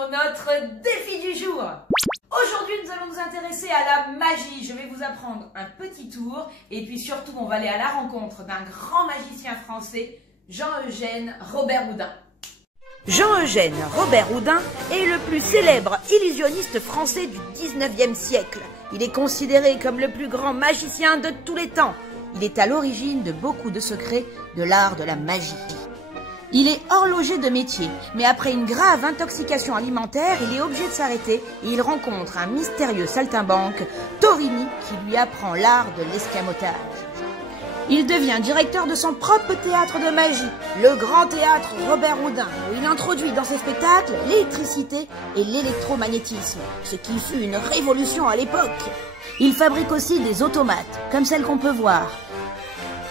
pour notre défi du jour. Aujourd'hui, nous allons nous intéresser à la magie. Je vais vous apprendre un petit tour et puis surtout, on va aller à la rencontre d'un grand magicien français, Jean-Eugène Robert Houdin. Jean-Eugène Robert Houdin est le plus célèbre illusionniste français du 19e siècle. Il est considéré comme le plus grand magicien de tous les temps. Il est à l'origine de beaucoup de secrets de l'art de la magie. Il est horloger de métier, mais après une grave intoxication alimentaire, il est obligé de s'arrêter et il rencontre un mystérieux saltimbanque, Torini, qui lui apprend l'art de l'escamotage. Il devient directeur de son propre théâtre de magie, le Grand Théâtre Robert Houdin, où il introduit dans ses spectacles l'électricité et l'électromagnétisme, ce qui fut une révolution à l'époque. Il fabrique aussi des automates, comme celles qu'on peut voir.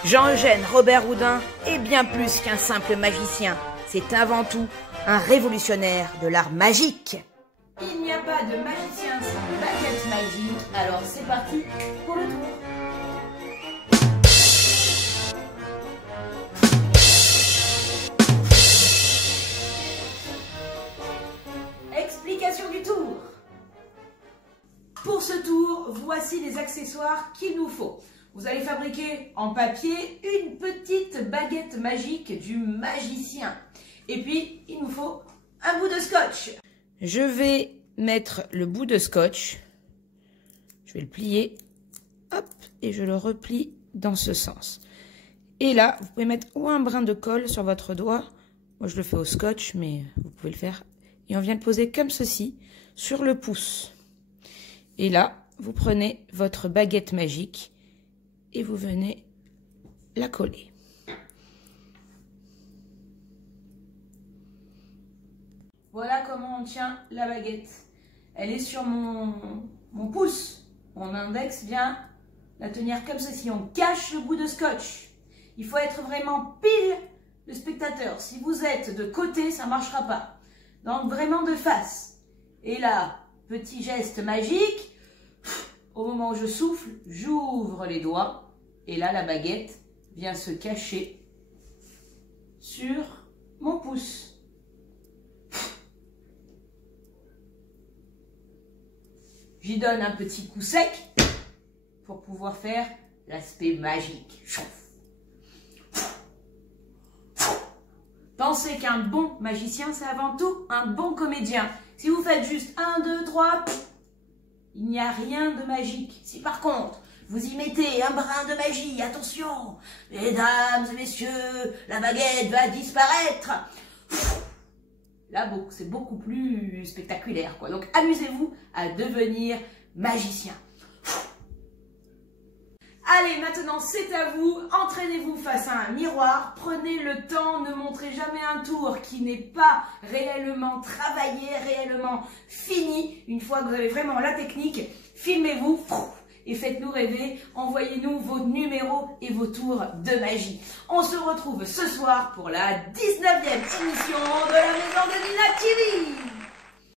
Jean-Eugène Robert Houdin est bien plus qu'un simple magicien. C'est avant tout un révolutionnaire de l'art magique. Il n'y a pas de magicien sans baguette magique, alors c'est parti pour le tour. Explication du tour. Pour ce tour, voici les accessoires qu'il nous faut. Vous allez fabriquer en papier une petite baguette magique du magicien. Et puis, il nous faut un bout de scotch. Je vais mettre le bout de scotch. Je vais le plier. Hop, et je le replie dans ce sens. Et là, vous pouvez mettre ou un brin de colle sur votre doigt. Moi, je le fais au scotch, mais vous pouvez le faire. Et on vient le poser comme ceci, sur le pouce. Et là, vous prenez votre baguette magique et vous venez la coller. Voilà comment on tient la baguette. Elle est sur mon pouce. Mon index vient la tenir comme ceci. On cache le bout de scotch. Il faut être vraiment pile le spectateur. Si vous êtes de côté, ça ne marchera pas. Donc vraiment de face. Et là, petit geste magique. Au moment où je souffle, j'ouvre les doigts. Et là, la baguette vient se cacher sur mon pouce. J'y donne un petit coup sec pour pouvoir faire l'aspect magique. Pensez qu'un bon magicien, c'est avant tout un bon comédien. Si vous faites juste 1, 2, 3, il n'y a rien de magique. Si par contre, vous y mettez un brin de magie, attention, mesdames et messieurs, la baguette va disparaître. Là, c'est beaucoup plus spectaculaire, quoi. Donc, amusez-vous à devenir magicien. Allez, maintenant, c'est à vous. Entraînez-vous face à un miroir. Prenez le temps. Ne montrez jamais un tour qui n'est pas réellement travaillé, réellement fini. Une fois que vous avez vraiment la technique, filmez-vous et faites-nous rêver. Envoyez-nous vos numéros et vos tours de magie. On se retrouve ce soir pour la 19e émission de la Maison de Nina TV.